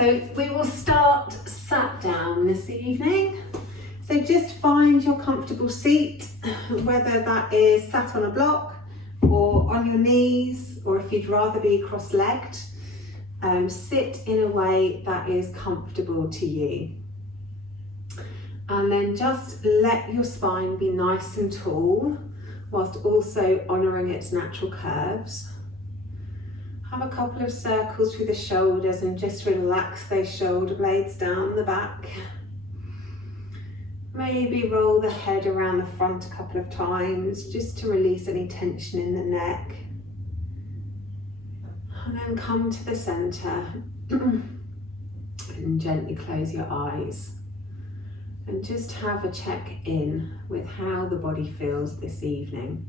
So we will start sat down this evening. So just find your comfortable seat, whether that is sat on a block or on your knees, or if you'd rather be cross-legged. Sit in a way that is comfortable to you. And then just let your spine be nice and tall, whilst also honouring its natural curves. Have a couple of circles through the shoulders and just relax those shoulder blades down the back. Maybe roll the head around the front a couple of times just to release any tension in the neck. And then come to the centre and gently close your eyes. And just have a check in with how the body feels this evening.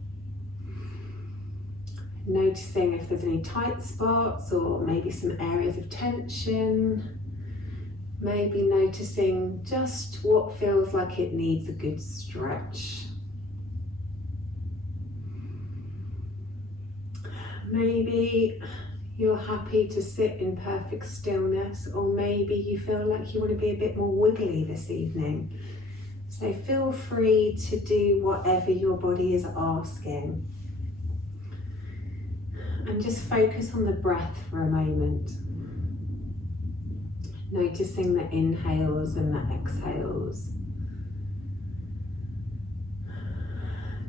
Noticing if there's any tight spots or maybe some areas of tension. Maybe noticing just what feels like it needs a good stretch. Maybe you're happy to sit in perfect stillness, or maybe you feel like you want to be a bit more wiggly this evening. So feel free to do whatever your body is asking. And just focus on the breath for a moment. Noticing the inhales and the exhales.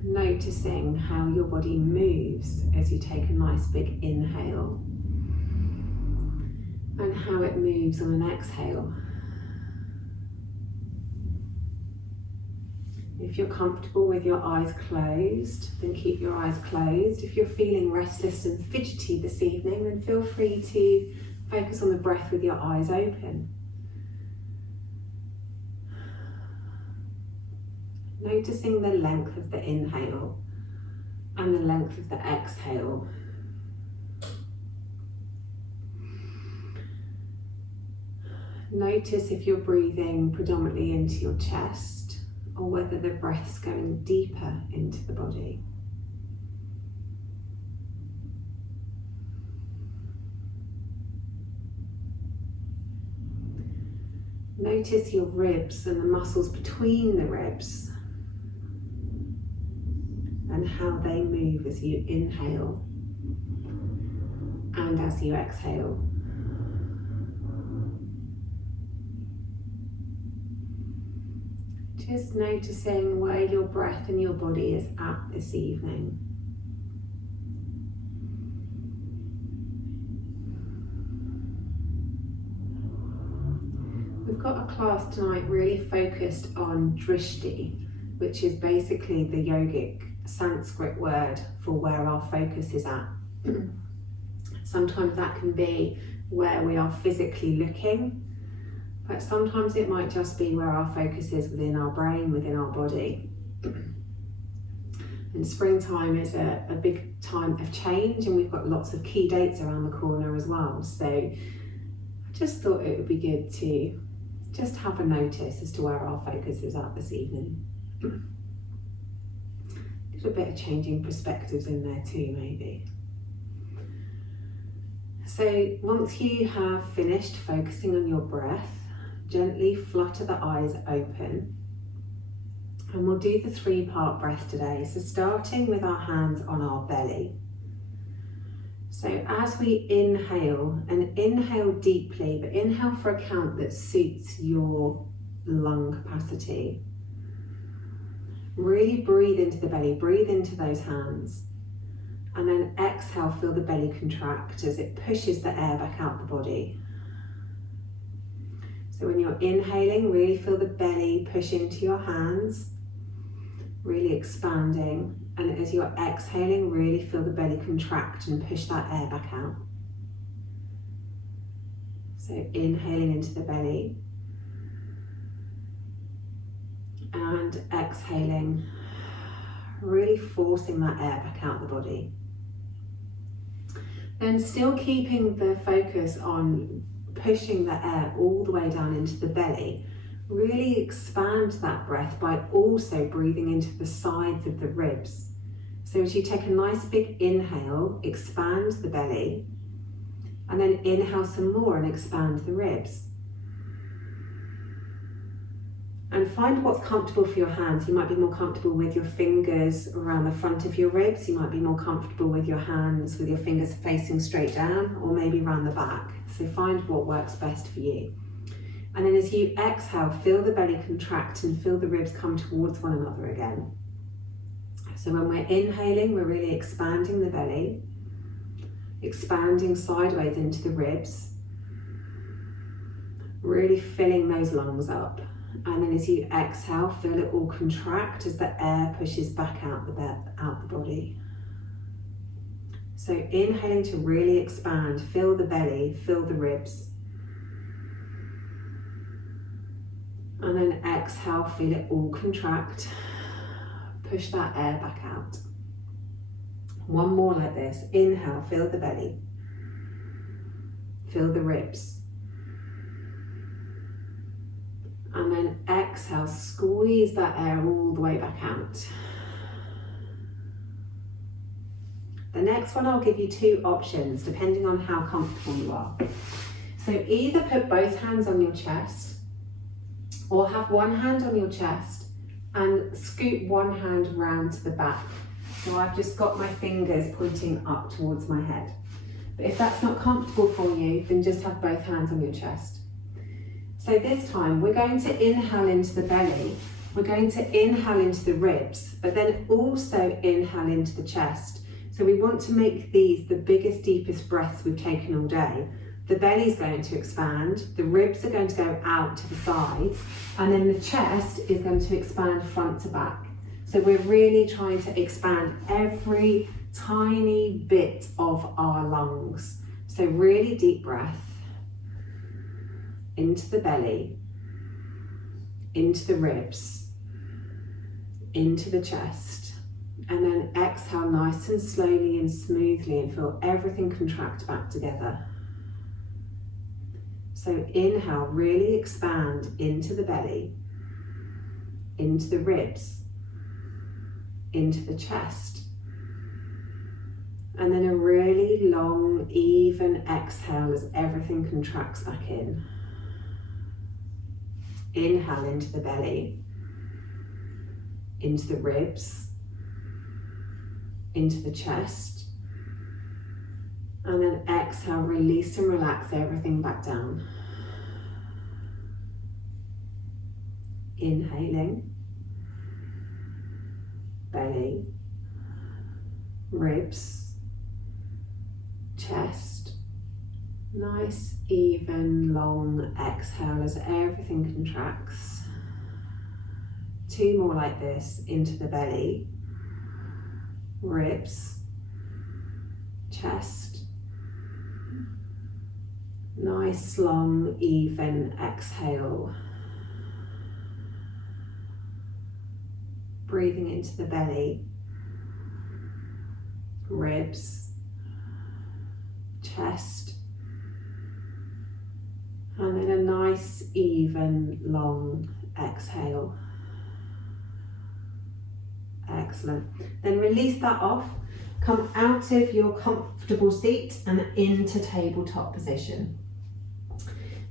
Noticing how your body moves as you take a nice big inhale. And how it moves on an exhale. If you're comfortable with your eyes closed, then keep your eyes closed. If you're feeling restless and fidgety this evening, then feel free to focus on the breath with your eyes open. Noticing the length of the inhale and the length of the exhale. Notice if you're breathing predominantly into your chest, or whether the breath's going deeper into the body. Notice your ribs and the muscles between the ribs and how they move as you inhale and as you exhale. Just noticing where your breath and your body is at this evening. We've got a class tonight really focused on drishti, which is basically the yogic Sanskrit word for where our focus is at. Sometimes that can be where we are physically looking, but sometimes it might just be where our focus is within our brain, within our body. And springtime is a big time of change, and we've got lots of key dates around the corner as well. So I just thought it would be good to just have a notice as to where our focus is at this evening. A little bit of changing perspectives in there too, maybe. So once you have finished focusing on your breath, gently flutter the eyes open, and we'll do the 3-part breath today. So starting with our hands on our belly. So as we inhale, and inhale deeply, but inhale for a count that suits your lung capacity. Really breathe into the belly, breathe into those hands. And then exhale, feel the belly contract as it pushes the air back out the body. So when you're inhaling, really feel the belly push into your hands, really expanding. And as you're exhaling, really feel the belly contract and push that air back out. So inhaling into the belly and exhaling, really forcing that air back out the body. Then still keeping the focus on pushing the air all the way down into the belly, really expand that breath by also breathing into the sides of the ribs. So as you take a nice big inhale, expand the belly, And then inhale some more and expand the ribs. And find what's comfortable for your hands. You might be more comfortable with your fingers around the front of your ribs. You might be more comfortable with your hands, with your fingers facing straight down, or maybe around the back. So find what works best for you. And then as you exhale, feel the belly contract and feel the ribs come towards one another again. So when we're inhaling, we're really expanding the belly, expanding sideways into the ribs, really filling those lungs up. And then as you exhale, feel it all contract as the air pushes back out the body. So inhaling to really expand, fill the belly, fill the ribs. And then exhale, feel it all contract. Push that air back out. One more like this. Inhale, fill the belly. Fill the ribs. And then exhale, squeeze that air all the way back out. The next one, I'll give you two options depending on how comfortable you are. So either put both hands on your chest or have one hand on your chest and scoop one hand round to the back. So I've just got my fingers pointing up towards my head. But if that's not comfortable for you, then just have both hands on your chest. So this time we're going to inhale into the belly, we're going to inhale into the ribs, but then also inhale into the chest. So we want to make these the biggest, deepest breaths we've taken all day. The belly's going to expand, the ribs are going to go out to the sides, and then the chest is going to expand front to back. So we're really trying to expand every tiny bit of our lungs. So really deep breath. Into the belly, into the ribs, into the chest, and then exhale nice and slowly and smoothly and feel everything contract back together. So inhale, really expand into the belly, into the ribs, into the chest, and then a really long, even exhale as everything contracts back in. Inhale into the belly, into the ribs, into the chest, and then exhale, release and relax everything back down. Inhaling, belly, ribs, chest. Nice, even, long exhale as everything contracts. Two more like this, into the belly, ribs, chest. Nice, long, even exhale. Breathing into the belly, ribs, chest. And then a nice, even, long exhale. Excellent. Then release that off. Come out of your comfortable seat and into tabletop position.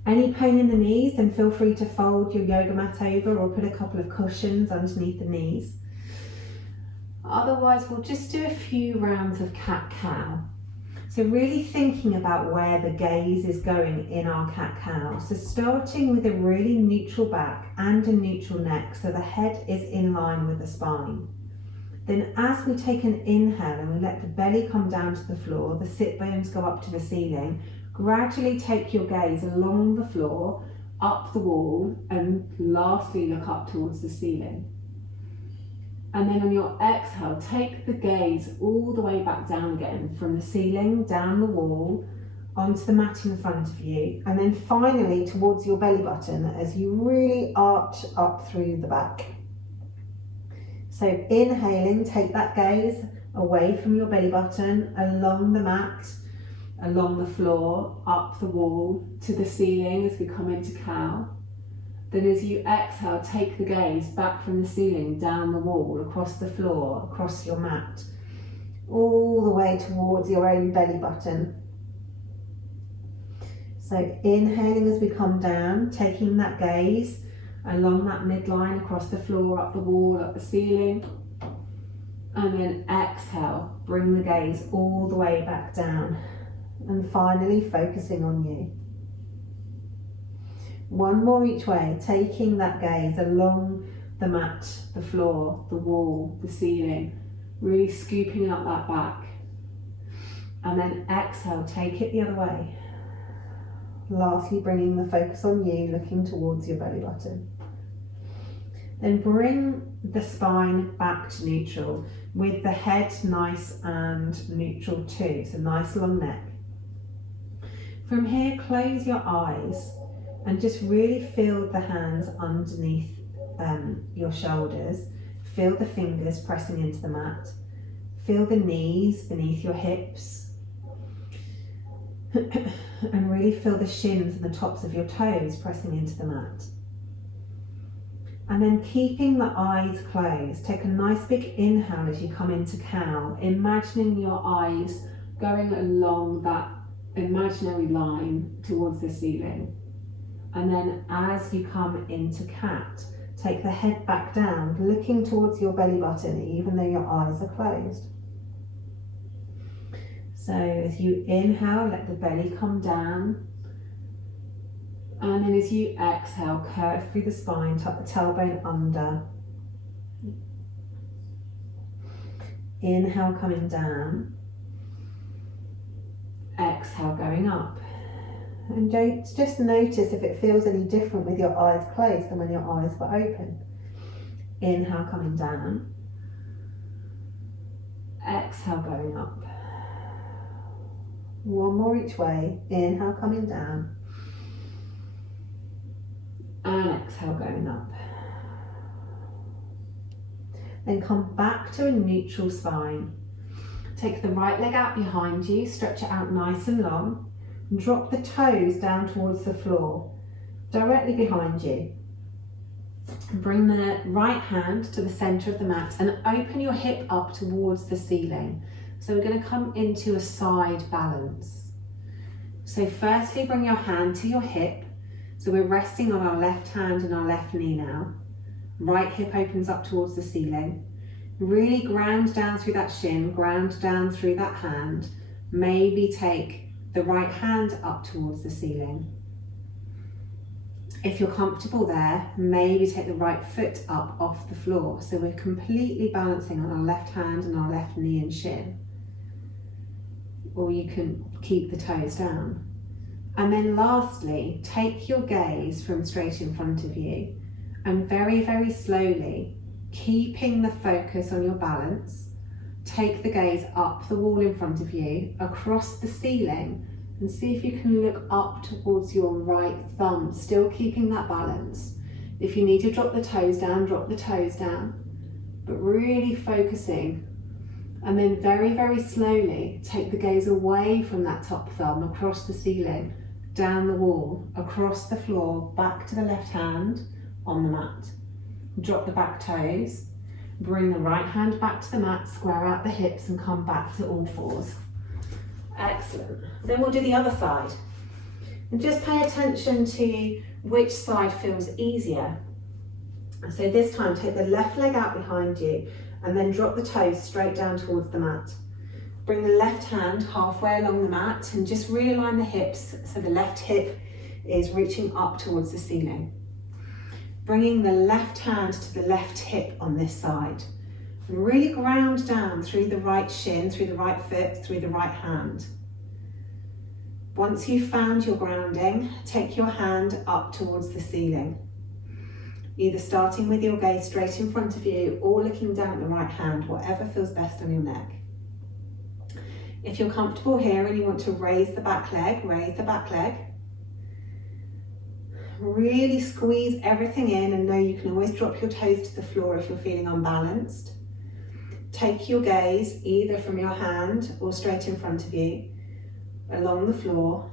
Any pain in the knees, then feel free to fold your yoga mat over or put a couple of cushions underneath the knees. Otherwise, we'll just do a few rounds of cat-cow. So really thinking about where the gaze is going in our cat-cow. So starting with a really neutral back and a neutral neck, so the head is in line with the spine. Then as we take an inhale and we let the belly come down to the floor, the sit bones go up to the ceiling, gradually take your gaze along the floor, up the wall, and lastly look up towards the ceiling. And then on your exhale, take the gaze all the way back down again, from the ceiling, down the wall, onto the mat in front of you, and then finally towards your belly button as you really arch up through the back. So inhaling, take that gaze away from your belly button, along the mat, along the floor, up the wall, to the ceiling as we come into cow. Then as you exhale, take the gaze back from the ceiling, down the wall, across the floor, across your mat, all the way towards your own belly button. So inhaling as we come down, taking that gaze along that midline, across the floor, up the wall, up the ceiling. And then exhale, bring the gaze all the way back down. And finally focusing on you. One more each way, taking that gaze along the mat, the floor, the wall, the ceiling, really scooping up that back. And then exhale, take it the other way. Lastly, bringing the focus on you, looking towards your belly button. Then bring the spine back to neutral with the head nice and neutral too, so nice long neck. From here, close your eyes and just really feel the hands underneath your shoulders. Feel the fingers pressing into the mat. Feel the knees beneath your hips. And really feel the shins and the tops of your toes pressing into the mat. And then keeping the eyes closed, take a nice big inhale as you come into cow, imagining your eyes going along that imaginary line towards the ceiling. And then as you come into cat, take the head back down, looking towards your belly button, even though your eyes are closed. So as you inhale, let the belly come down. And then as you exhale, curve through the spine, tuck the tailbone under. Inhale, coming down. Exhale, going up. And just notice if it feels any different with your eyes closed than when your eyes were open. Inhale, coming down. Exhale, going up. One more each way. Inhale, coming down. And exhale, going up. Then come back to a neutral spine. Take the right leg out behind you, stretch it out nice and long. And drop the toes down towards the floor, directly behind you. Bring the right hand to the center of the mat and open your hip up towards the ceiling. So we're going to come into a side balance. So firstly, bring your hand to your hip. So we're resting on our left hand and our left knee now. Right hip opens up towards the ceiling. Really ground down through that shin, ground down through that hand. Maybe take the right hand up towards the ceiling. If you're comfortable there, maybe take the right foot up off the floor. So we're completely balancing on our left hand and our left knee and shin. Or you can keep the toes down. And then lastly, take your gaze from straight in front of you and very, very slowly, keeping the focus on your balance, take the gaze up the wall in front of you, across the ceiling, and see if you can look up towards your right thumb, still keeping that balance. If you need to drop the toes down, drop the toes down, but really focusing. And then very, very slowly, take the gaze away from that top thumb, across the ceiling, down the wall, across the floor, back to the left hand on the mat. Drop the back toes, bring the right hand back to the mat, square out the hips and come back to all fours. Excellent. Then we'll do the other side. And just pay attention to which side feels easier. So this time, take the left leg out behind you and then drop the toes straight down towards the mat. Bring the left hand halfway along the mat and just realign the hips so the left hip is reaching up towards the ceiling. Bringing the left hand to the left hip on this side. And really ground down through the right shin, through the right foot, through the right hand. Once you've found your grounding, take your hand up towards the ceiling. Either starting with your gaze straight in front of you or looking down at the right hand, whatever feels best on your neck. If you're comfortable here and you want to raise the back leg, raise the back leg. Really squeeze everything in and know you can always drop your toes to the floor if you're feeling unbalanced. Take your gaze either from your hand or straight in front of you, along the floor,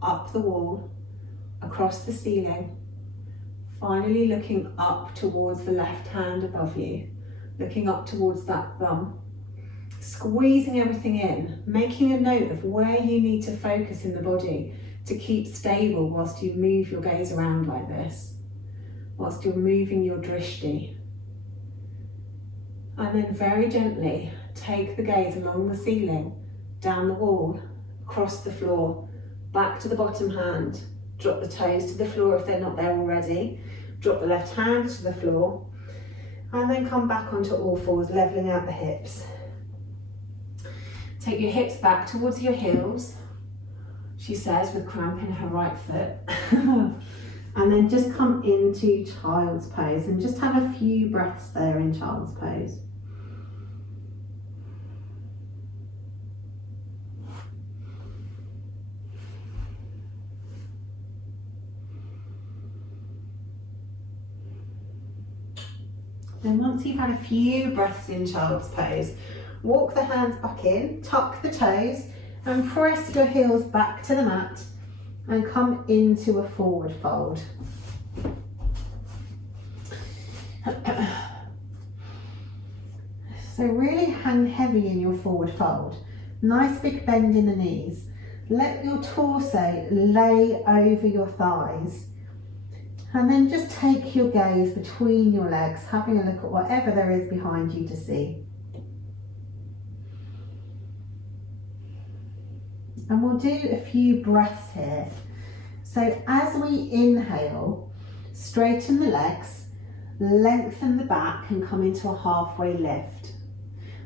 up the wall, across the ceiling. Finally looking up towards the left hand above you, looking up towards that thumb. Squeezing everything in, making a note of where you need to focus in the body to keep stable whilst you move your gaze around like this, whilst you're moving your drishti. And then very gently take the gaze along the ceiling, down the wall, across the floor, back to the bottom hand. Drop the toes to the floor if they're not there already. Drop the left hand to the floor. And then come back onto all fours, leveling out the hips. Take your hips back towards your heels, she says, with cramp in her right foot. And then just come into child's pose and just have a few breaths there in child's pose. Then once you've had a few breaths in child's pose, walk the hands back in, tuck the toes, and press your heels back to the mat and come into a forward fold. So really hang heavy in your forward fold. Nice big bend in the knees. Let your torso lay over your thighs. And then just take your gaze between your legs, having a look at whatever there is behind you to see. And we'll do a few breaths here. So as we inhale, straighten the legs, lengthen the back and come into a halfway lift.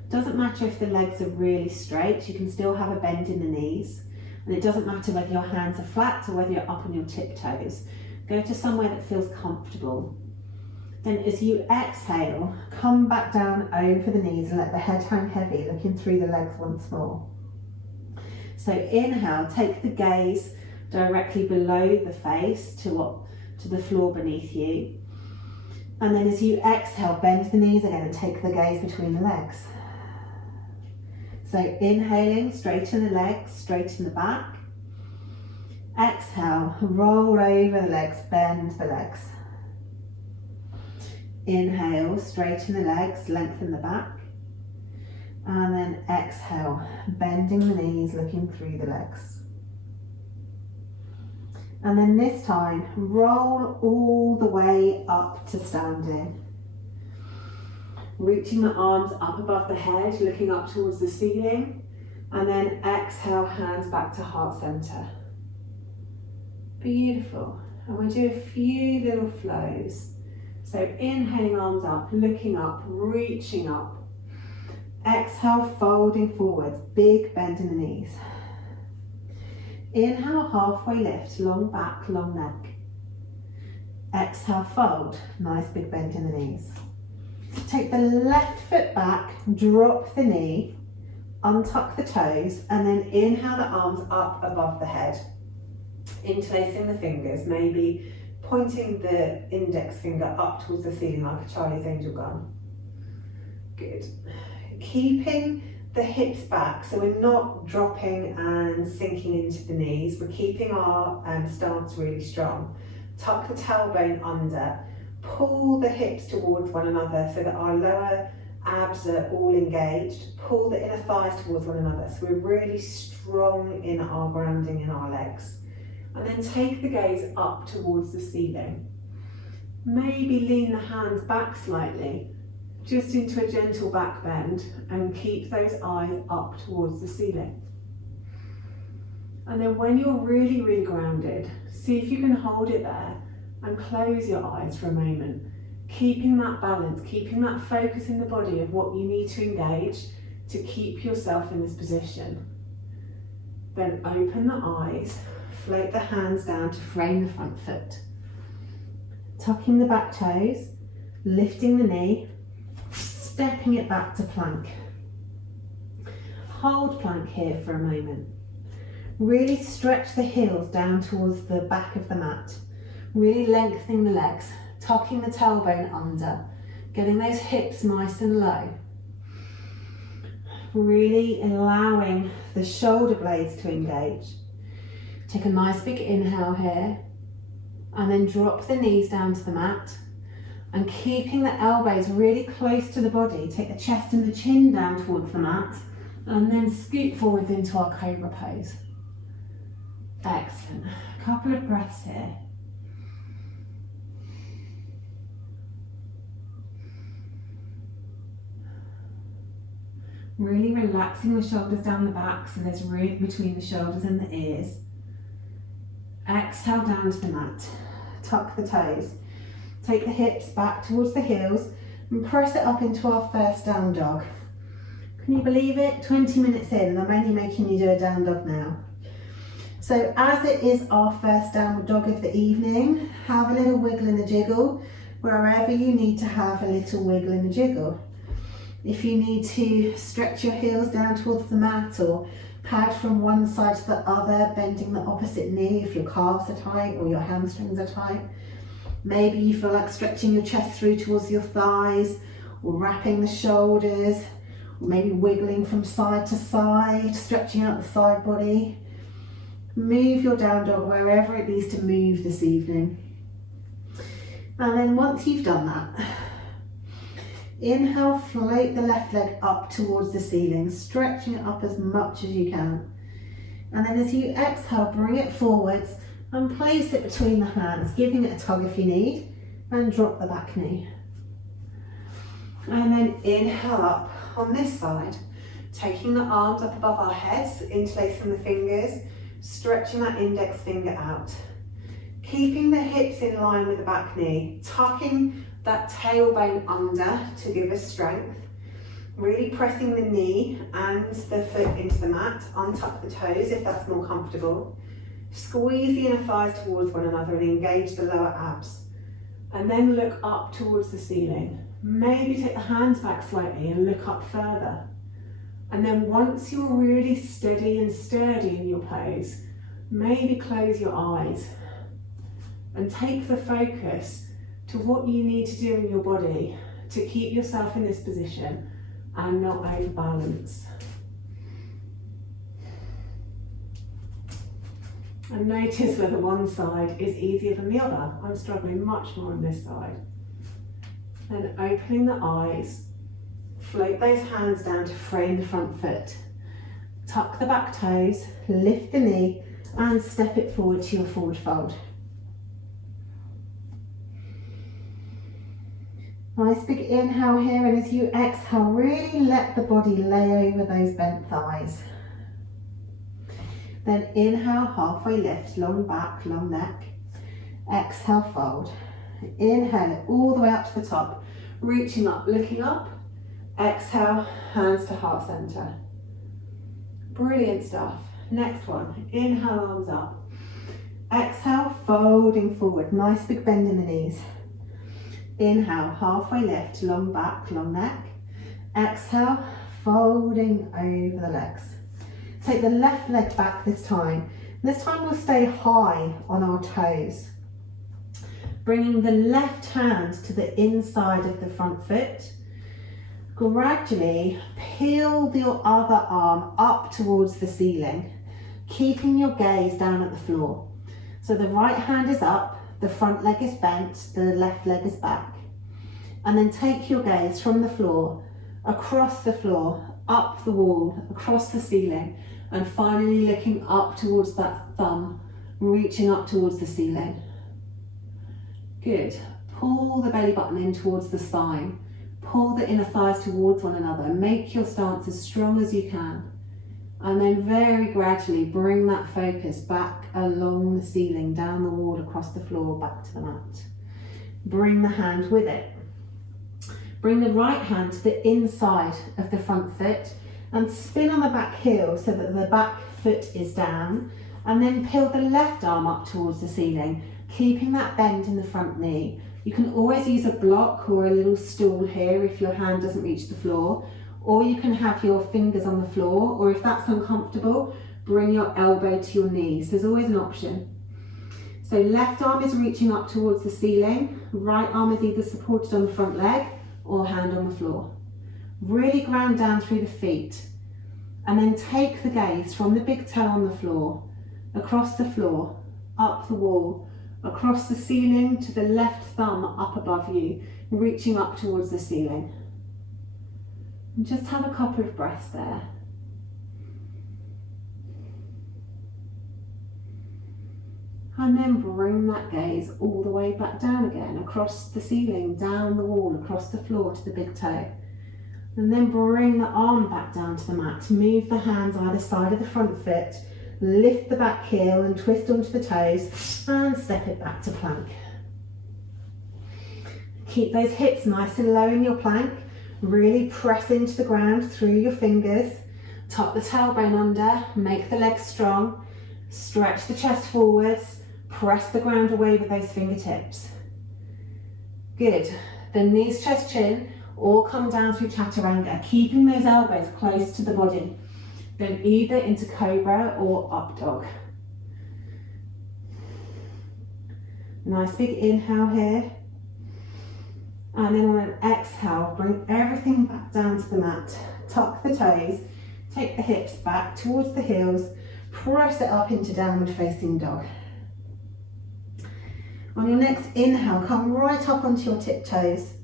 Doesn't matter if the legs are really straight, you can still have a bend in the knees. And it doesn't matter whether your hands are flat or whether you're up on your tiptoes. Go to somewhere that feels comfortable. Then as you exhale, come back down over the knees and let the head hang heavy, looking through the legs once more. So inhale, take the gaze directly below the face to the floor beneath you. And then as you exhale, bend the knees again and take the gaze between the legs. So inhaling, straighten the legs, straighten the back. Exhale, roll over the legs, bend the legs. Inhale, straighten the legs, lengthen the back. And then exhale, bending the knees, looking through the legs. And then this time, roll all the way up to standing. Reaching the arms up above the head, looking up towards the ceiling. And then exhale, hands back to heart center. Beautiful. And we'll do a few little flows. So inhaling, arms up, looking up, reaching up. Exhale, folding forwards, big bend in the knees. Inhale, halfway lift, long back, long neck. Exhale, fold, nice big bend in the knees. Take the left foot back, drop the knee, untuck the toes, and then inhale the arms up above the head. Interlacing the fingers, maybe pointing the index finger up towards the ceiling like a Charlie's Angel gun. Good. Keeping the hips back, so we're not dropping and sinking into the knees. We're keeping our stance really strong. Tuck the tailbone under. Pull the hips towards one another so that our lower abs are all engaged. Pull the inner thighs towards one another so we're really strong in our grounding in our legs. And then take the gaze up towards the ceiling. Maybe lean the hands back slightly, just into a gentle back bend, and keep those eyes up towards the ceiling. And then when you're really, really grounded, see if you can hold it there and close your eyes for a moment, keeping that balance, keeping that focus in the body of what you need to engage to keep yourself in this position. Then open the eyes, float the hands down to frame the front foot. Tucking the back toes, lifting the knee, stepping it back to plank. Hold plank here for a moment. Really stretch the heels down towards the back of the mat. Really lengthening the legs, tucking the tailbone under, getting those hips nice and low. Really allowing the shoulder blades to engage. Take a nice big inhale here, and then drop the knees down to the mat, and keeping the elbows really close to the body, take the chest and the chin down towards the mat, and then scoot forwards into our cobra pose. Excellent. A couple of breaths here. Really relaxing the shoulders down the back so there's room between the shoulders and the ears. Exhale down to the mat. Tuck the toes. Take the hips back towards the heels and press it up into our first down dog. Can you believe it? 20 minutes in and I'm only making you do a down dog now. So as it is our first downward dog of the evening, have a little wiggle and a jiggle wherever you need to have a little wiggle and a jiggle. If you need to stretch your heels down towards the mat or pad from one side to the other, bending the opposite knee if your calves are tight or your hamstrings are tight. Maybe you feel like stretching your chest through towards your thighs or wrapping the shoulders, or maybe wiggling from side to side, stretching out the side body. Move your down dog wherever it needs to move this evening. And then once you've done that, inhale, float the left leg up towards the ceiling, stretching it up as much as you can. And then as you exhale, bring it forwards and place it between the hands, giving it a tug if you need, and drop the back knee. And then inhale up on this side, taking the arms up above our heads, interlacing the fingers, stretching that index finger out. Keeping the hips in line with the back knee, tucking that tailbone under to give us strength. Really pressing the knee and the foot into the mat. Untuck the toes if that's more comfortable. Squeeze the inner thighs towards one another and engage the lower abs. And then look up towards the ceiling. Maybe take the hands back slightly and look up further. And then once you're really steady and sturdy in your pose, maybe close your eyes and take the focus to what you need to do in your body to keep yourself in this position and not overbalance. And notice whether one side is easier than the other. I'm struggling much more on this side. Then opening the eyes, float those hands down to frame the front foot. Tuck the back toes, lift the knee and step it forward to your forward fold. Nice big inhale here, and as you exhale, really let the body lay over those bent thighs. Then inhale, halfway lift, long back, long neck. Exhale, fold. Inhale it all the way up to the top, reaching up, looking up. Exhale, hands to heart center. Brilliant stuff. Next one, inhale, arms up. Exhale, folding forward, nice big bend in the knees. Inhale, halfway lift, long back, long neck. Exhale, folding over the legs. Take the left leg back this time. This time we'll stay high on our toes. Bringing the left hand to the inside of the front foot. Gradually peel your other arm up towards the ceiling, keeping your gaze down at the floor. So the right hand is up, the front leg is bent, the left leg is back. And then take your gaze from the floor, across the floor, up the wall, across the ceiling, and finally looking up towards that thumb, reaching up towards the ceiling. Good. Pull the belly button in towards the spine. Pull the inner thighs towards one another. Make your stance as strong as you can. And then very gradually bring that focus back along the ceiling, down the wall, across the floor, back to the mat. Bring the hand with it. Bring the right hand to the inside of the front foot and spin on the back heel so that the back foot is down, and then peel the left arm up towards the ceiling, keeping that bend in the front knee. You can always use a block or a little stool here if your hand doesn't reach the floor, or you can have your fingers on the floor, or if that's uncomfortable, bring your elbow to your knees. There's always an option. So left arm is reaching up towards the ceiling, right arm is either supported on the front leg or hand on the floor. Really ground down through the feet, and then take the gaze from the big toe on the floor, across the floor, up the wall, across the ceiling to the left thumb up above you, reaching up towards the ceiling. And just have a couple of breaths there. And then bring that gaze all the way back down again, across the ceiling, down the wall, across the floor to the big toe. And then bring the arm back down to the mat. Move the hands either side of the front foot. Lift the back heel and twist onto the toes and step it back to plank. Keep those hips nice and low in your plank. Really press into the ground through your fingers. Tuck the tailbone under, make the legs strong. Stretch the chest forwards. Press the ground away with those fingertips. Good. Then knees, chest, chin, all come down through chaturanga, keeping those elbows close to the body. Then either into cobra or up dog. Nice big inhale here. And then on an exhale, bring everything back down to the mat. Tuck the toes, take the hips back towards the heels, press it up into downward facing dog. On your next inhale, come right up onto your tiptoes.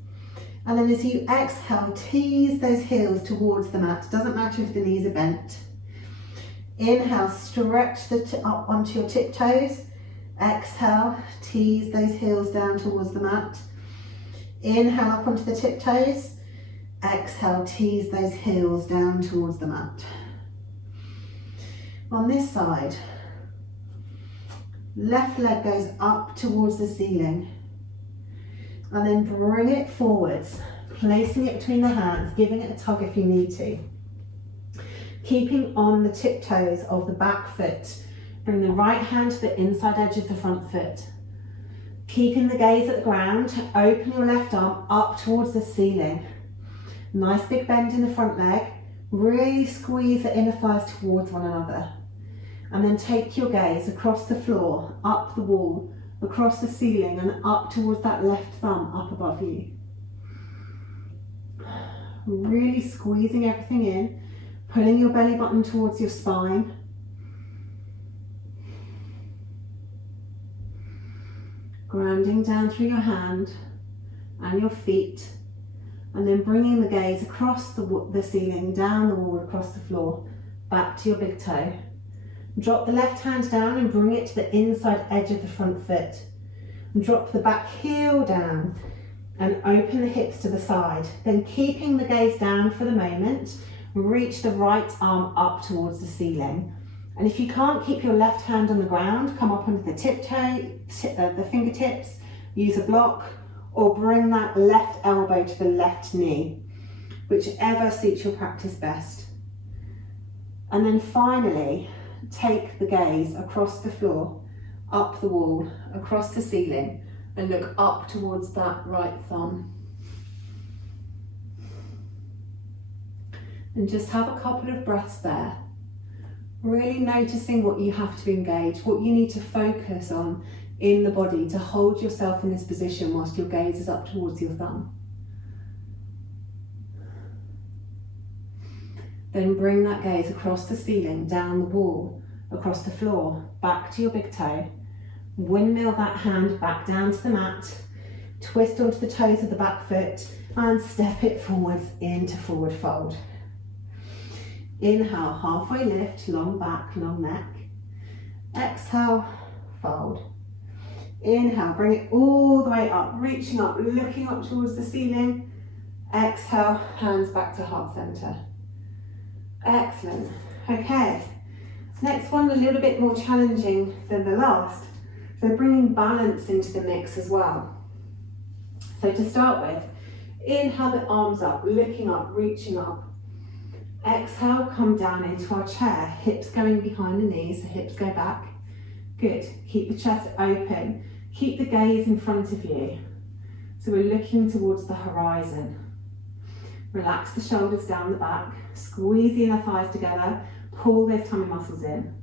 And then as you exhale, tease those heels towards the mat. Doesn't matter if the knees are bent. Inhale, stretch up onto your tiptoes. Exhale, tease those heels down towards the mat. Inhale up onto the tiptoes. Exhale, tease those heels down towards the mat. On this side, left leg goes up towards the ceiling. And then bring it forwards, placing it between the hands, giving it a tug if you need to. Keeping on the tiptoes of the back foot. Bring the right hand to the inside edge of the front foot. Keeping the gaze at the ground, open your left arm up towards the ceiling. Nice big bend in the front leg. Really squeeze the inner thighs towards one another. And then take your gaze across the floor, up the wall, across the ceiling and up towards that left thumb up above you. Really squeezing everything in, pulling your belly button towards your spine. Grounding down through your hand and your feet, and then bringing the gaze across the ceiling, down the wall, across the floor, back to your big toe. Drop the left hand down and bring it to the inside edge of the front foot. And drop the back heel down and open the hips to the side. Then keeping the gaze down for the moment, reach the right arm up towards the ceiling. And if you can't keep your left hand on the ground, come up onto the the fingertips, use a block, or bring that left elbow to the left knee, whichever suits your practice best. And then finally, take the gaze across the floor, up the wall, across the ceiling, and look up towards that right thumb. And just have a couple of breaths there. Really noticing what you have to engage, what you need to focus on in the body to hold yourself in this position whilst your gaze is up towards your thumb. Then bring that gaze across the ceiling, down the wall, across the floor, back to your big toe. Windmill that hand back down to the mat, twist onto the toes of the back foot and step it forwards into forward fold. Inhale, halfway lift, long back, long neck. Exhale, fold. Inhale, bring it all the way up, reaching up, looking up towards the ceiling. Exhale, hands back to heart center. Excellent. Okay, next one a little bit more challenging than the last. So bringing balance into the mix as well. So to start with, inhale the arms up, looking up, reaching up. Exhale, come down into our chair, hips going behind the knees, the hips go back. Good, keep the chest open, keep the gaze in front of you. So we're looking towards the horizon. Relax the shoulders down the back, squeeze the inner thighs together, pull those tummy muscles in.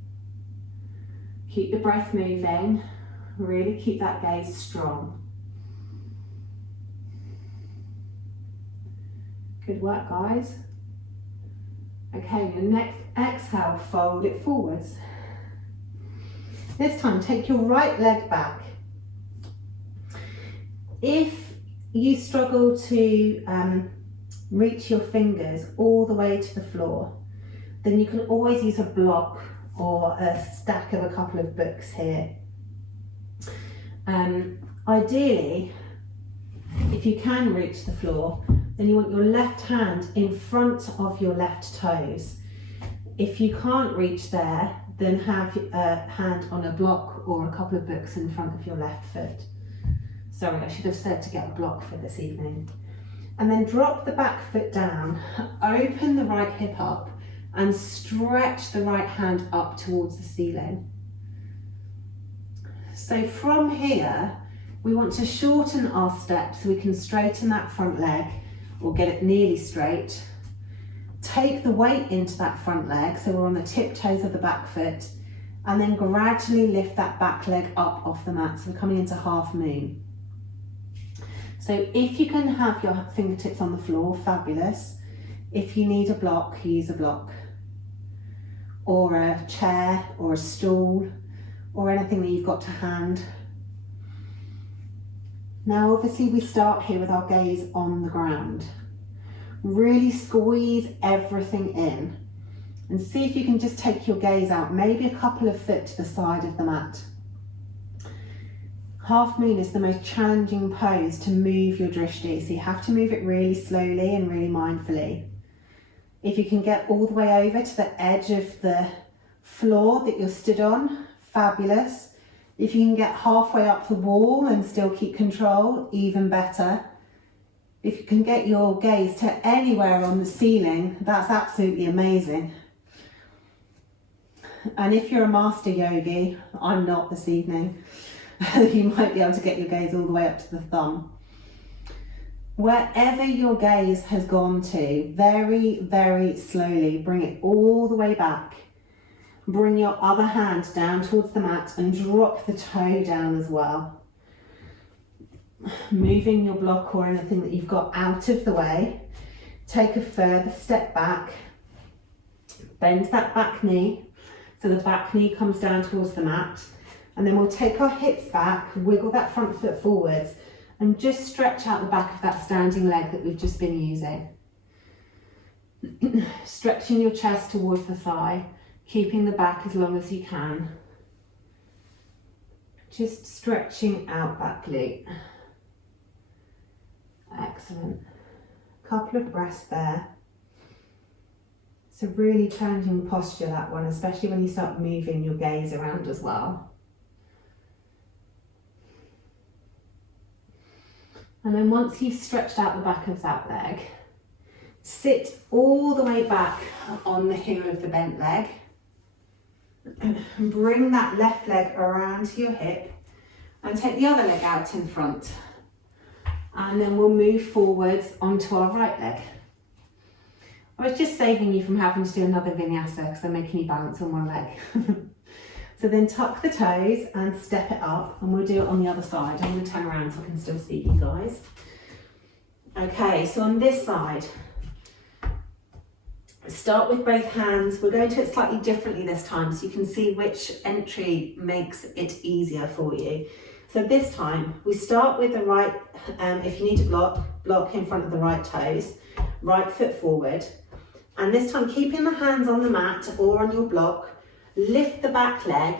Keep the breath moving, really keep that gaze strong. Good work, guys. Okay, your next exhale, fold it forwards. This time, take your right leg back. If you struggle to reach your fingers all the way to the floor, then you can always use a block or a stack of a couple of books here. Ideally, if you can reach the floor, then you want your left hand in front of your left toes. If you can't reach there, then have a hand on a block or a couple of books in front of your left foot. Sorry, I should have said to get a block for this evening. And then drop the back foot down, open the right hip up and stretch the right hand up towards the ceiling. So from here, we want to shorten our step so we can straighten that front leg or get it nearly straight. Take the weight into that front leg, so we're on the tiptoes of the back foot, and then gradually lift that back leg up off the mat, so we're coming into half moon. So if you can have your fingertips on the floor, fabulous. If you need a block, use a block, or a chair, or a stool, or anything that you've got to hand. Now obviously we start here with our gaze on the ground. Really squeeze everything in and see if you can just take your gaze out, maybe a couple of foot to the side of the mat. Half moon is the most challenging pose to move your drishti, so you have to move it really slowly and really mindfully. If you can get all the way over to the edge of the floor that you're stood on, fabulous. If you can get halfway up the wall and still keep control, even better. If you can get your gaze to anywhere on the ceiling, that's absolutely amazing. And if you're a master yogi, I'm not this evening, you might be able to get your gaze all the way up to the thumb. Wherever your gaze has gone to, very, very slowly, bring it all the way back. Bring your other hand down towards the mat and drop the toe down as well. Moving your block or anything that you've got out of the way. Take a further step back. Bend that back knee, so the back knee comes down towards the mat. And then we'll take our hips back, wiggle that front foot forwards, and just stretch out the back of that standing leg that we've just been using. Stretching your chest towards the thigh, keeping the back as long as you can. Just stretching out that glute. Excellent. Couple of breaths there. It's a really challenging posture, that one, especially when you start moving your gaze around as well. And then once you've stretched out the back of that leg, sit all the way back on the heel of the bent leg. And bring that left leg around to your hip and take the other leg out in front. And then we'll move forwards onto our right leg. I was just saving you from having to do another vinyasa because I'm making you balance on one leg. So then tuck the toes and step it up, and we'll do it on the other side. I'm going to turn around so I can still see you guys. Okay, so on this side, start with both hands. We're going to it slightly differently this time so you can see which entry makes it easier for you. So this time, we start with the right, if you need to block in front of the right toes, right foot forward. And this time, keeping the hands on the mat or on your block, lift the back leg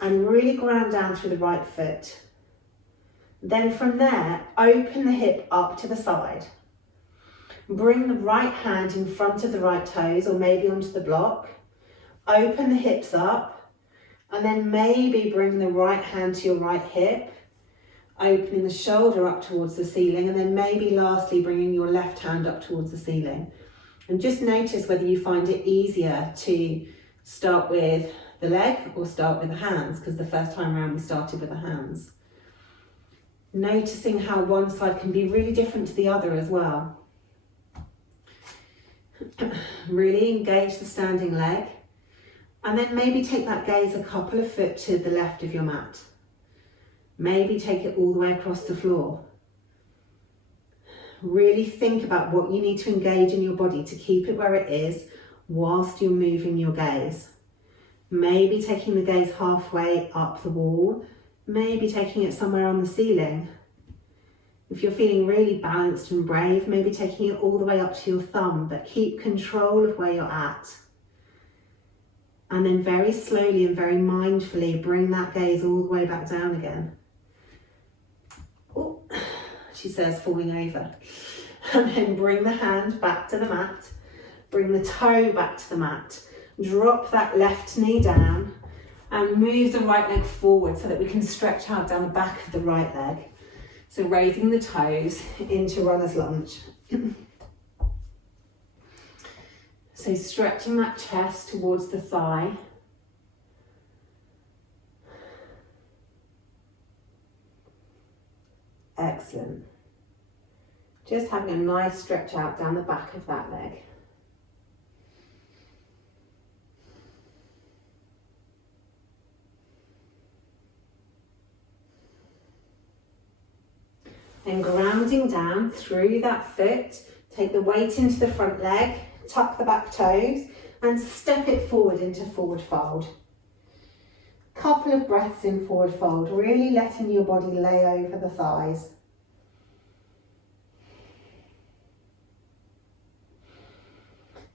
and really ground down through the right foot. Then from there, open the hip up to the side. Bring the right hand in front of the right toes or maybe onto the block. Open the hips up and then maybe bring the right hand to your right hip, opening the shoulder up towards the ceiling, and then maybe lastly bringing your left hand up towards the ceiling. And just notice whether you find it easier to start with the leg or start with the hands, because the first time around we started with the hands. Noticing how one side can be really different to the other as well. Really engage the standing leg, and then maybe take that gaze a couple of foot to the left of your mat. Maybe take it all the way across the floor. Really think about what you need to engage in your body to keep it where it is whilst you're moving your gaze. Maybe taking the gaze halfway up the wall, maybe taking it somewhere on the ceiling. If you're feeling really balanced and brave, maybe taking it all the way up to your thumb, but keep control of where you're at. And then very slowly and very mindfully bring that gaze all the way back down again. Oh, she says, falling over. And then bring the hand back to the mat. Bring the toe back to the mat. Drop that left knee down and move the right leg forward so that we can stretch out down the back of the right leg. So raising the toes into runner's lunge. So stretching that chest towards the thigh. Excellent. Just having a nice stretch out down the back of that leg. Then grounding down through that foot, take the weight into the front leg, tuck the back toes and step it forward into forward fold. Couple of breaths in forward fold, really letting your body lay over the thighs.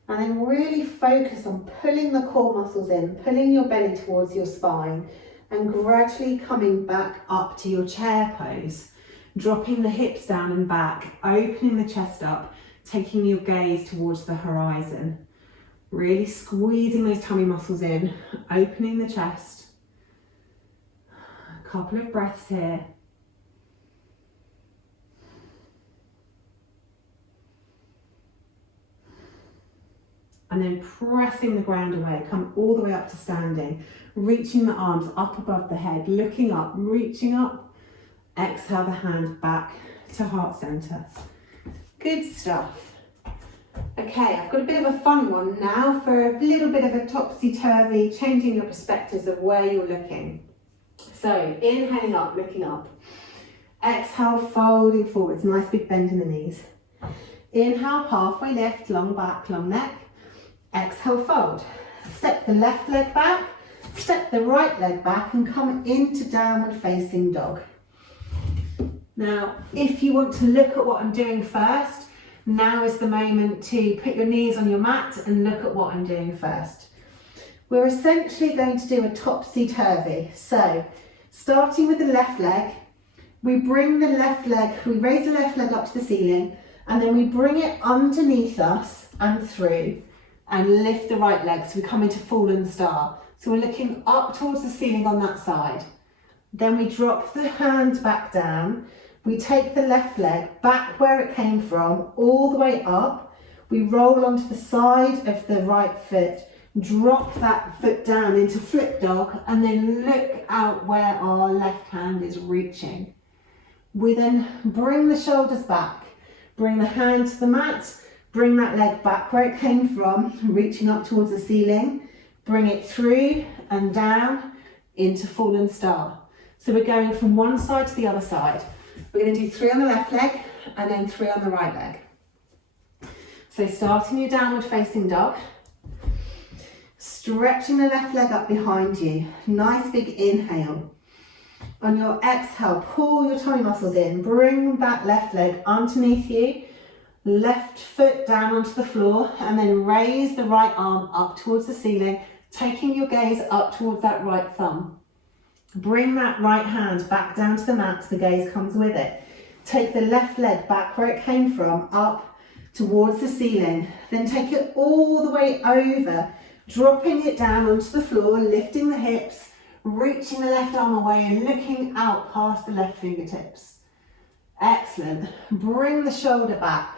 And then really focus on pulling the core muscles in, pulling your belly towards your spine and gradually coming back up to your chair pose. Dropping the hips down and back, opening the chest up, taking your gaze towards the horizon. Really squeezing those tummy muscles in, opening the chest. A couple of breaths here. And then pressing the ground away, come all the way up to standing, reaching the arms up above the head, looking up, reaching up. Exhale the hand back to heart center. Good stuff. Okay, I've got a bit of a fun one now for a little bit of a topsy-turvy, changing your perspectives of where you're looking. So inhaling up, looking up. Exhale, folding forwards, nice big bend in the knees. Inhale, halfway lift, long back, long neck. Exhale, fold. Step the left leg back, step the right leg back and come into downward facing dog. Now, if you want to look at what I'm doing first, now is the moment to put your knees on your mat and look at what I'm doing first. We're essentially going to do a topsy-turvy. So, starting with the left leg, we bring the left leg, we raise the left leg up to the ceiling, and then we bring it underneath us and through, and lift the right leg, so we come into fallen star. So we're looking up towards the ceiling on that side. Then we drop the hand back down. We take the left leg back where it came from, all the way up. We roll onto the side of the right foot, drop that foot down into flip dog, and then look out where our left hand is reaching. We then bring the shoulders back, bring the hand to the mat, bring that leg back where it came from, reaching up towards the ceiling, bring it through and down into fallen star. So we're going from one side to the other side. We're going to do 3 on the left leg and then 3 on the right leg. So starting your downward facing dog, stretching the left leg up behind you. Nice big inhale. On your exhale, pull your tummy muscles in. Bring that left leg underneath you. Left foot down onto the floor and then raise the right arm up towards the ceiling, taking your gaze up towards that right thumb. Bring that right hand back down to the mat, the gaze comes with it. Take the left leg back where it came from, up towards the ceiling. Then take it all the way over, dropping it down onto the floor, lifting the hips, reaching the left arm away and looking out past the left fingertips. Excellent. Bring the shoulder back.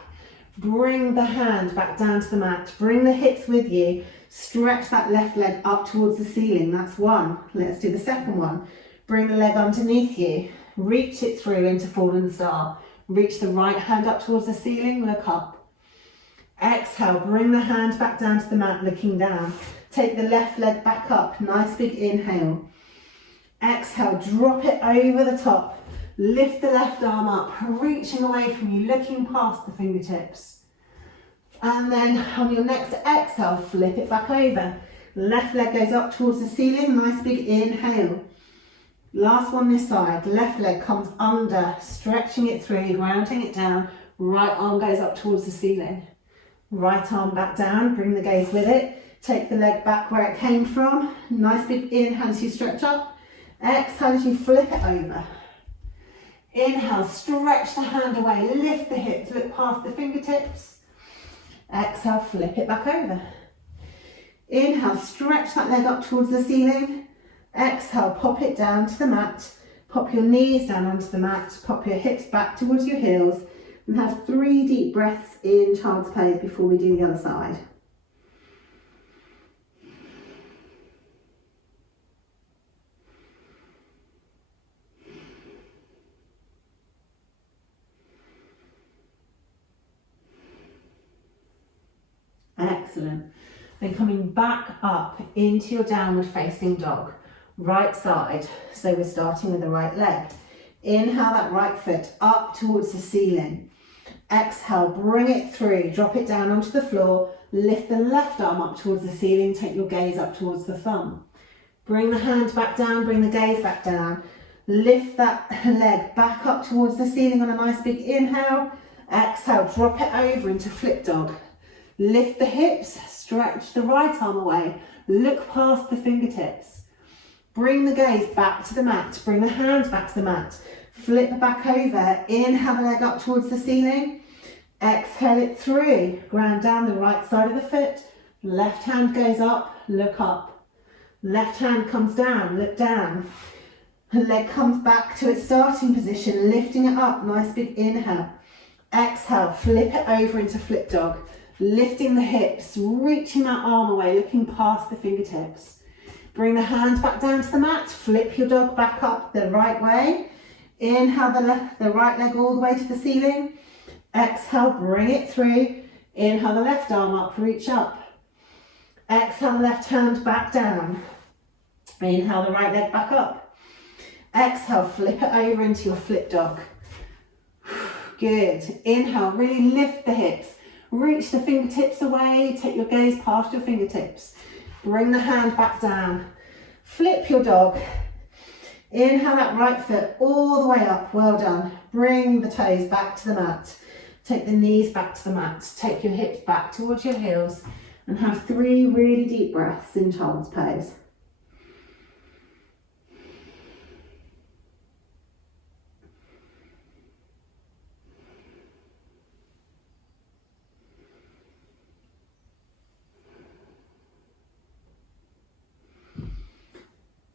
Bring the hand back down to the mat. Bring the hips with you. Stretch that left leg up towards the ceiling. That's one. Let's do the second one. Bring the leg underneath you. Reach it through into fallen star. Reach the right hand up towards the ceiling. Look up. Exhale. Bring the hand back down to the mat, looking down. Take the left leg back up. Nice big inhale. Exhale. Drop it over the top. Lift the left arm up, reaching away from you, looking past the fingertips. And then on your next exhale, flip it back over. Left leg goes up towards the ceiling, nice big inhale. Last one this side, left leg comes under, stretching it through, grounding it down. Right arm goes up towards the ceiling. Right arm back down, bring the gaze with it. Take the leg back where it came from. Nice big inhale as you stretch up. Exhale as you flip it over. Inhale, stretch the hand away, lift the hips, look past the fingertips. Exhale, flip it back over. Inhale, stretch that leg up towards the ceiling. Exhale, pop it down to the mat. Pop your knees down onto the mat. Pop your hips back towards your heels. And have 3 deep breaths in child's pose before we do the other side. Excellent. Then coming back up into your downward facing dog, right side. So we're starting with the right leg. Inhale that right foot up towards the ceiling. Exhale, bring it through, drop it down onto the floor, lift the left arm up towards the ceiling, take your gaze up towards the thumb. Bring the hand back down, bring the gaze back down. Lift that leg back up towards the ceiling on a nice big inhale. Exhale, drop it over into flip dog. Lift the hips, stretch the right arm away, look past the fingertips. Bring the gaze back to the mat, bring the hand back to the mat. Flip back over, inhale the leg up towards the ceiling. Exhale it through, ground down the right side of the foot. Left hand goes up, look up. Left hand comes down, look down. The leg comes back to its starting position, lifting it up, nice big inhale. Exhale, flip it over into flip dog. Lifting the hips, reaching that arm away, looking past the fingertips. Bring the hand back down to the mat, flip your dog back up the right way. Inhale the right leg all the way to the ceiling. Exhale, bring it through. Inhale the left arm up, reach up. Exhale the left hand back down. Inhale the right leg back up. Exhale, flip it over into your flip dog. Good. Inhale, really lift the hips. Reach the fingertips away, take your gaze past your fingertips. Bring the hand back down. Flip your dog. Inhale that right foot all the way up, well done. Bring the toes back to the mat. Take the knees back to the mat. Take your hips back towards your heels and have 3 really deep breaths in child's pose.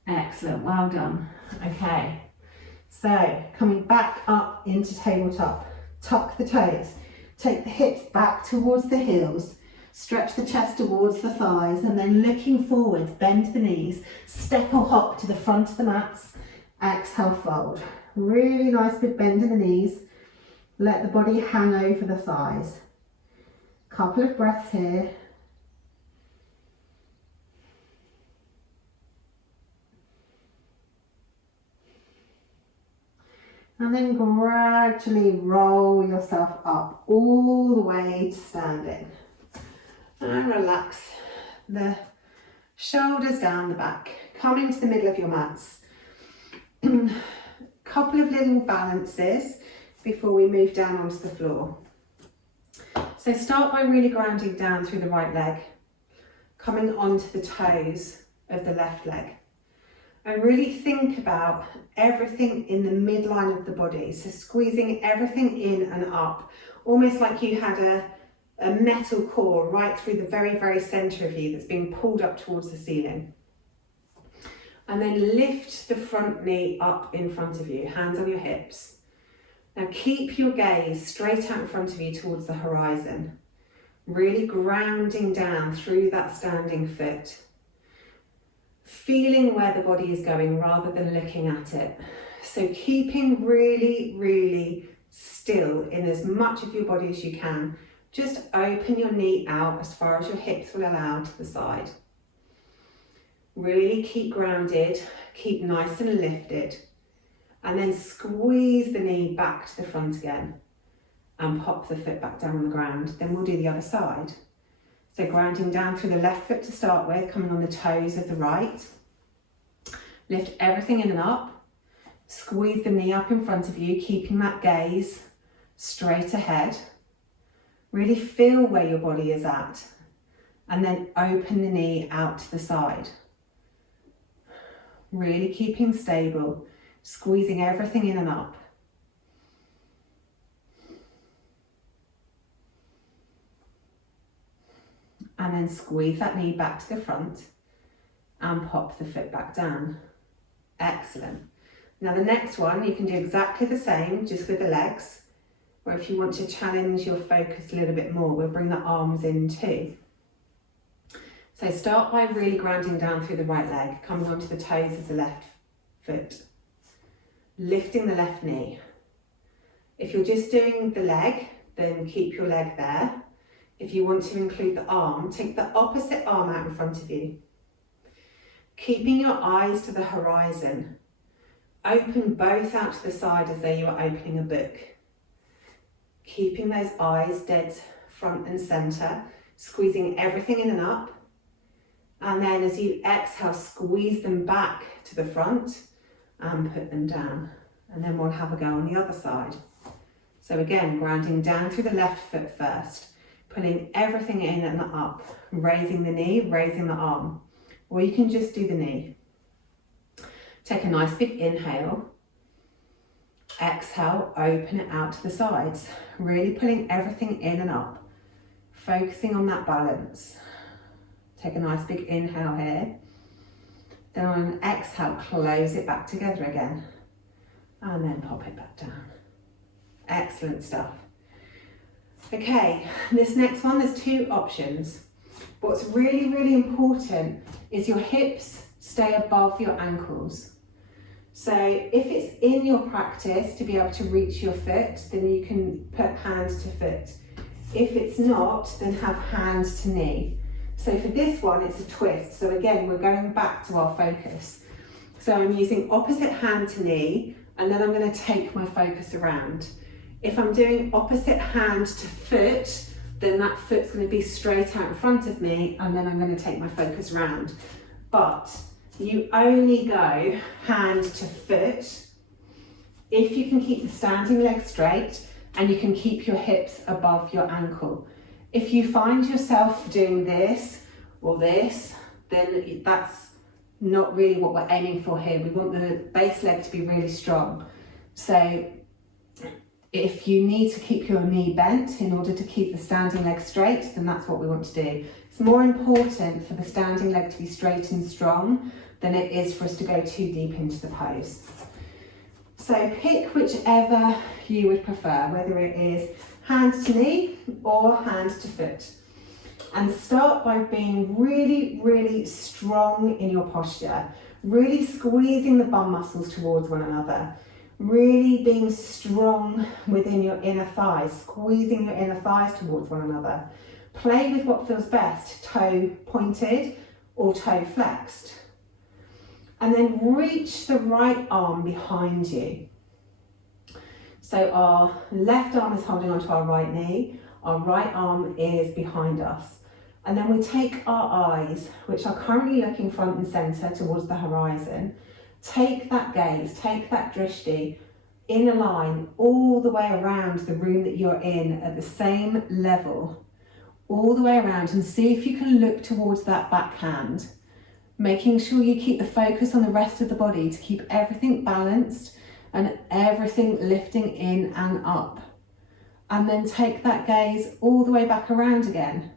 Excellent, well done. Okay, so coming back up into tabletop, tuck the toes, take the hips back towards the heels, stretch the chest towards the thighs, and then looking forwards, bend the knees, step or hop to the front of the mats, exhale, fold. Really nice big bend in the knees, let the body hang over the thighs. Couple of breaths here. And then gradually roll yourself up all the way to standing. And relax the shoulders down the back. Come into the middle of your mats. Couple of little balances before we move down onto the floor. So start by really grounding down through the right leg, coming onto the toes of the left leg. And really think about everything in the midline of the body. So squeezing everything in and up, almost like you had a metal core right through the very, very center of you that's being pulled up towards the ceiling. And then lift the front knee up in front of you, hands on your hips. Now keep your gaze straight out in front of you towards the horizon, really grounding down through that standing foot. Feeling where the body is going rather than looking at it. So keeping really, really still in as much of your body as you can. Just open your knee out as far as your hips will allow to the side. Really keep grounded, keep nice and lifted. And then squeeze the knee back to the front again and pop the foot back down on the ground. Then we'll do the other side. So grounding down through the left foot to start with, coming on the toes of the right. Lift everything in and up. Squeeze the knee up in front of you, keeping that gaze straight ahead. Really feel where your body is at. and then open the knee out to the side. Really keeping stable, squeezing everything in and up. And then squeeze that knee back to the front and pop the foot back down. Excellent. Now the next one, you can do exactly the same, just with the legs. Or if you want to challenge your focus a little bit more, we'll bring the arms in too. So start by really grounding down through the right leg, coming onto the toes of the left foot. Lifting the left knee. If you're just doing the leg, then keep your leg there. If you want to include the arm, take the opposite arm out in front of you. Keeping your eyes to the horizon. Open both out to the side as though you are opening a book. Keeping those eyes dead front and centre, squeezing everything in and up. And then as you exhale, squeeze them back to the front and put them down. And then we'll have a go on the other side. So again, grounding down through the left foot first, pulling everything in and up, raising the knee, raising the arm. Or you can just do the knee. Take a nice big inhale. Exhale, open it out to the sides. Really pulling everything in and up. Focusing on that balance. Take a nice big inhale here. Then on an exhale, close it back together again. And then pop it back down. Excellent stuff. Okay, this next one, there's two options. What's really, really important is your hips stay above your ankles. So if it's in your practice to be able to reach your foot, then you can put hand to foot. If it's not, then have hand to knee. So for this one, it's a twist. So again, we're going back to our focus. So I'm using opposite hand to knee, and then I'm going to take my focus around. If I'm doing opposite hand to foot, then that foot's going to be straight out in front of me, and then I'm going to take my focus around. But you only go hand to foot if you can keep the standing leg straight and you can keep your hips above your ankle. If you find yourself doing this or this, then that's not really what we're aiming for here. We want the base leg to be really strong. So if you need to keep your knee bent in order to keep the standing leg straight, then that's what we want to do. It's more important for the standing leg to be straight and strong than it is for us to go too deep into the pose. So pick whichever you would prefer, whether it is hand to knee or hand to foot. And start by being really, really strong in your posture, really squeezing the bum muscles towards one another, really being strong within your inner thighs, squeezing your inner thighs towards one another. Play with what feels best, toe pointed or toe flexed. And then reach the right arm behind you. So our left arm is holding onto our right knee, our right arm is behind us. And then we take our eyes, which are currently looking front and centre towards the horizon, take that gaze, take that drishti in a line all the way around the room that you're in at the same level, all the way around, and see if you can look towards that back hand, making sure you keep the focus on the rest of the body to keep everything balanced and everything lifting in and up. And then take that gaze all the way back around again,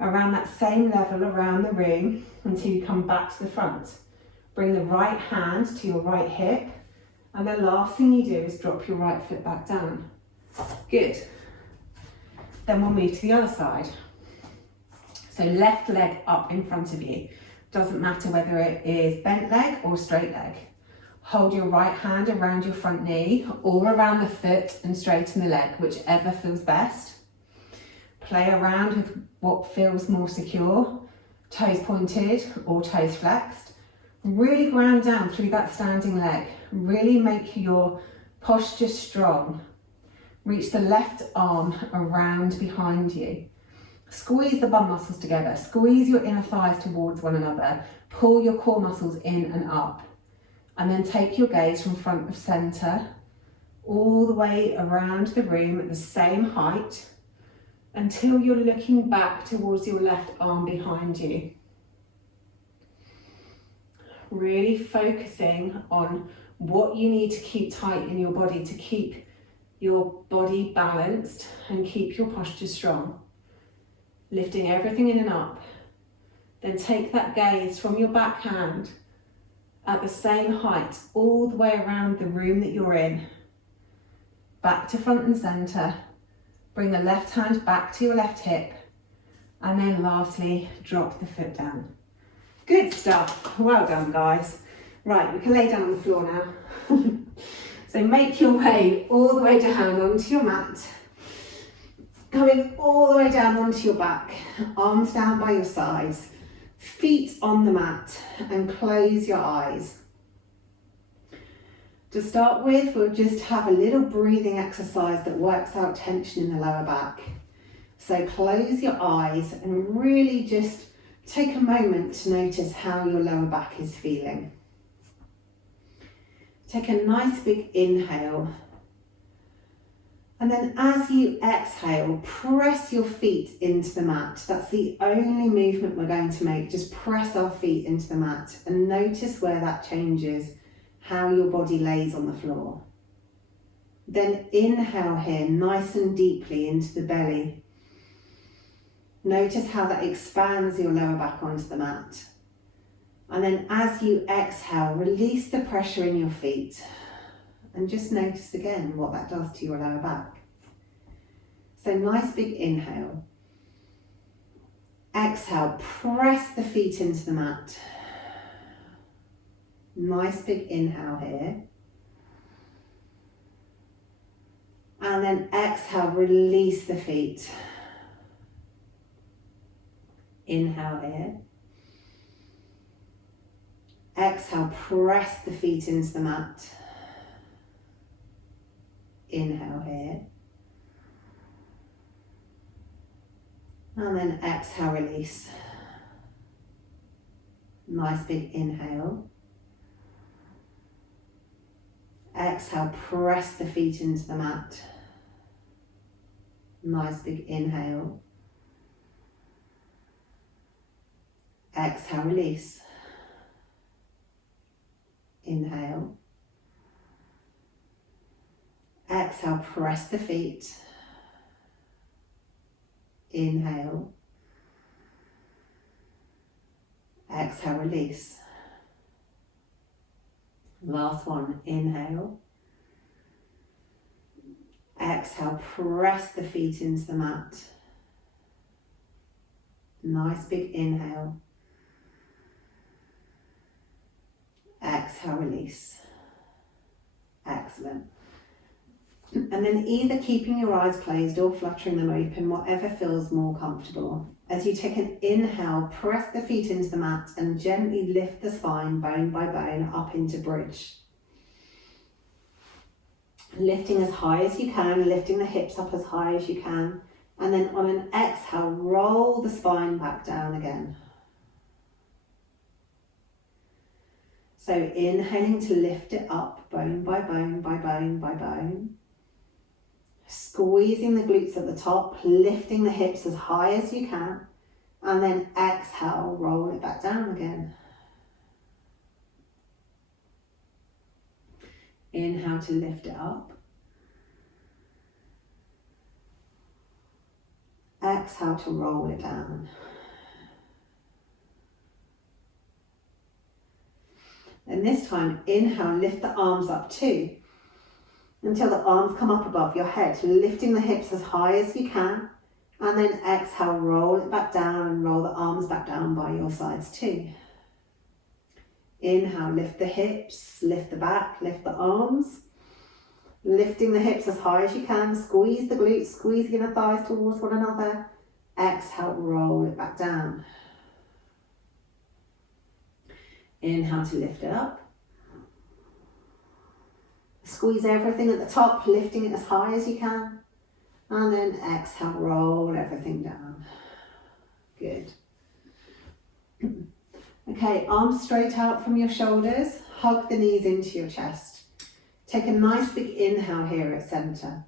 around that same level around the room until you come back to the front. Bring the right hand to your right hip, and the last thing you do is drop your right foot back down. Good. Then we'll move to the other side. So left leg up in front of you. Doesn't matter whether it is bent leg or straight leg. Hold your right hand around your front knee or around the foot and straighten the leg, whichever feels best. Play around with what feels more secure, toes pointed or toes flexed. Really ground down through that standing leg. Really make your posture strong. Reach the left arm around behind you. Squeeze the bum muscles together. Squeeze your inner thighs towards one another. Pull your core muscles in and up. And then take your gaze from front of centre all the way around the room at the same height. until you're looking back towards your left arm behind you. Really focusing on what you need to keep tight in your body to keep your body balanced and keep your posture strong. Lifting everything in and up. Then take that gaze from your back hand at the same height all the way around the room that you're in. Back to front and center. Bring the left hand back to your left hip. And then lastly, drop the foot down. Good stuff. Well done, guys. Right, we can lay down on the floor now. So make your way all the way down onto your mat. Coming all the way down onto your back. Arms down by your sides. Feet on the mat and close your eyes. To start with, we'll just have a little breathing exercise that works out tension in the lower back. So close your eyes and really just take a moment to notice how your lower back is feeling. Take a nice big inhale. And then as you exhale, press your feet into the mat. That's the only movement we're going to make. Just press our feet into the mat and notice where that changes, how your body lays on the floor. Then inhale here, nice and deeply into the belly. Notice how that expands your lower back onto the mat. And then as you exhale, release the pressure in your feet. And just notice again what that does to your lower back. So nice big inhale. Exhale, press the feet into the mat. Nice big inhale here. And then exhale, release the feet. Inhale here. Exhale, press the feet into the mat. Inhale here. And then exhale, release. Nice big inhale. Exhale, press the feet into the mat. Nice big inhale. Exhale, release. Inhale. Exhale, press the feet. Inhale. Exhale, release. Last one, inhale. Exhale, press the feet into the mat. Nice big inhale. Exhale, release. Excellent. And then either keeping your eyes closed or fluttering them open, whatever feels more comfortable. As you take an inhale, press the feet into the mat and gently lift the spine bone by bone up into bridge. Lifting as high as you can, lifting the hips up as high as you can. And then on an exhale, roll the spine back down again. So inhaling to lift it up, bone by bone by bone by bone. Squeezing the glutes at the top, lifting the hips as high as you can, and then exhale, roll it back down again. Inhale to lift it up. Exhale to roll it down. And this time, inhale, lift the arms up too, until the arms come up above your head, lifting the hips as high as you can, and then exhale, roll it back down and roll the arms back down by your sides too. Inhale, lift the hips, lift the back, lift the arms, lifting the hips as high as you can, squeeze the glutes, squeeze the inner thighs towards one another. Exhale, roll it back down. Inhale to lift it up. Squeeze everything at the top, lifting it as high as you can. And then exhale, roll everything down. Good. Okay, arms straight out from your shoulders. Hug the knees into your chest. Take a nice big inhale here at center.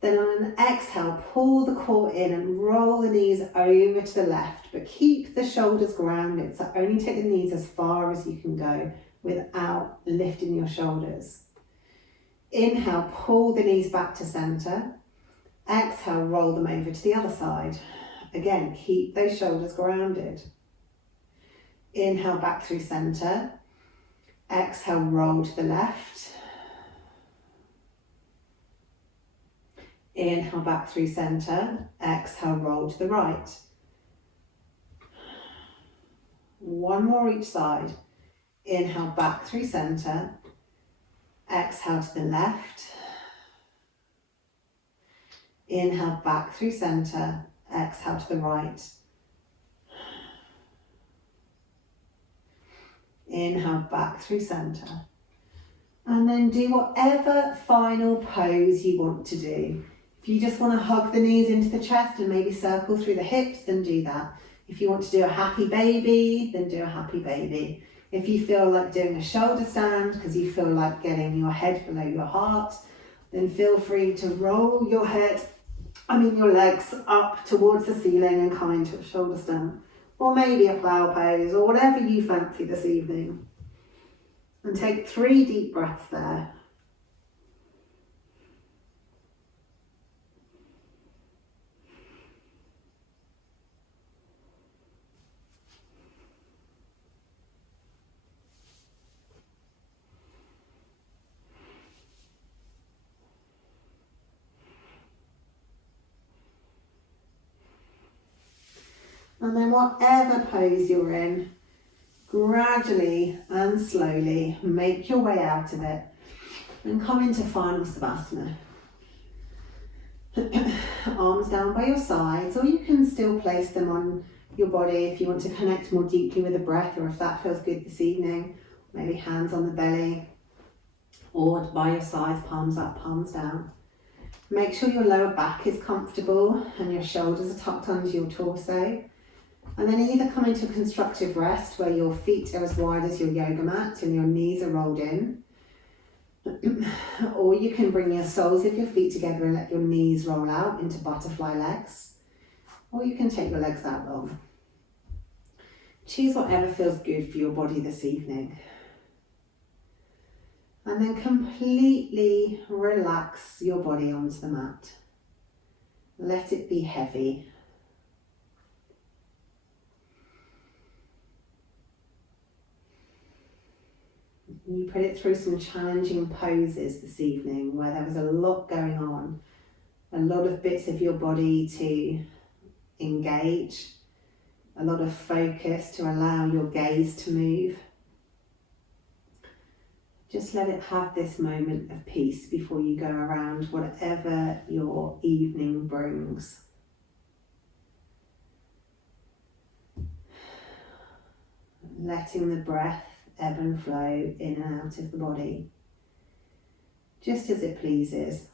Then on an exhale, pull the core in and roll the knees over to the left, but keep the shoulders grounded. So only take the knees as far as you can go without lifting your shoulders. Inhale, pull the knees back to center. Exhale, roll them over to the other side. Again, keep those shoulders grounded. Inhale, back through center. Exhale, roll to the left. Inhale, back through center. Exhale, roll to the right. One more each side. Inhale, back through center. Exhale to the left. Inhale, back through center. Exhale to the right. Inhale, back through center. And then do whatever final pose you want to do. If you just want to hug the knees into the chest and maybe circle through the hips, then do that. If you want to do a happy baby, then do a happy baby. If you feel like doing a shoulder stand because you feel like getting your head below your heart, then feel free to roll your your legs up towards the ceiling and come into a shoulder stand. Or maybe a plow pose, or whatever you fancy this evening. And take 3 deep breaths there. And then whatever pose you're in, gradually and slowly make your way out of it and come into final Savasana. Arms down by your sides, or you can still place them on your body if you want to connect more deeply with the breath, or if that feels good this evening. Maybe hands on the belly, or by your sides, palms up, palms down. Make sure your lower back is comfortable and your shoulders are tucked under your torso. And then either come into a constructive rest where your feet are as wide as your yoga mat and your knees are rolled in. Or you can bring your soles of your feet together and let your knees roll out into butterfly legs. Or you can take your legs out long. Choose whatever feels good for your body this evening. And then completely relax your body onto the mat. Let it be heavy. You put it through some challenging poses this evening where there was a lot going on, a lot of bits of your body to engage, a lot of focus to allow your gaze to move. Just let it have this moment of peace before you go around whatever your evening brings. Letting the breath ebb and flow in and out of the body, just as it pleases.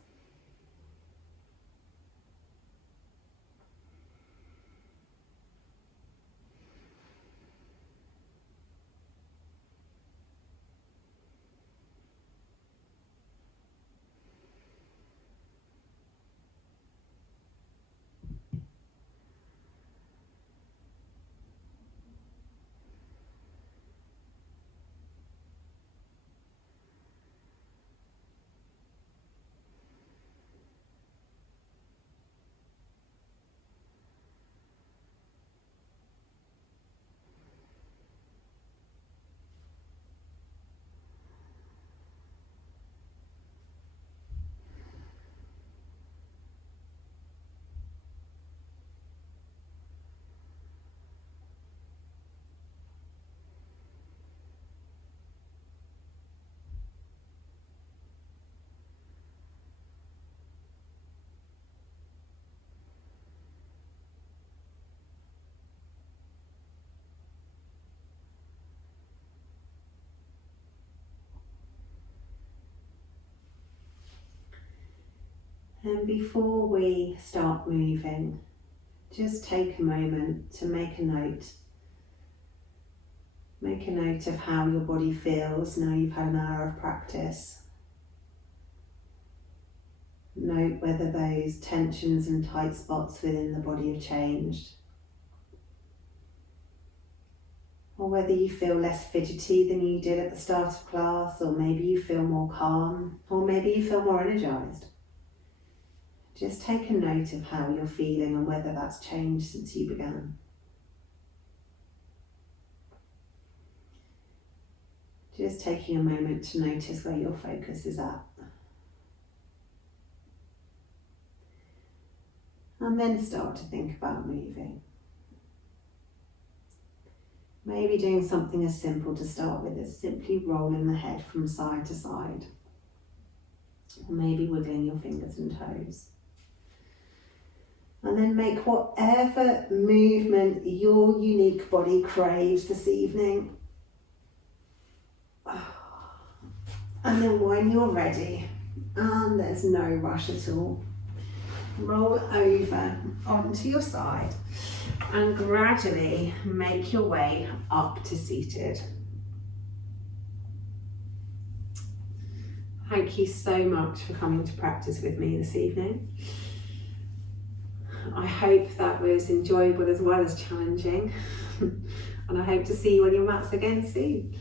And before we start moving, just take a moment to make a note. Make a note of how your body feels now you've had an hour of practice. Note note whether those tensions and tight spots within the body have changed. Or whether you feel less fidgety than you did at the start of class, or maybe you feel more calm, or maybe you feel more energized. Just take a note of how you're feeling and whether that's changed since you began. Just taking a moment to notice where your focus is at. And then start to think about moving. Maybe doing something as simple to start with as simply rolling the head from side to side. Or maybe wiggling your fingers and toes. And then make whatever movement your unique body craves this evening. And then when you're ready, and there's no rush at all, roll over onto your side and gradually make your way up to seated. Thank you so much for coming to practice with me this evening. I hope that was enjoyable as well as challenging, and I hope to see you on your mats again soon.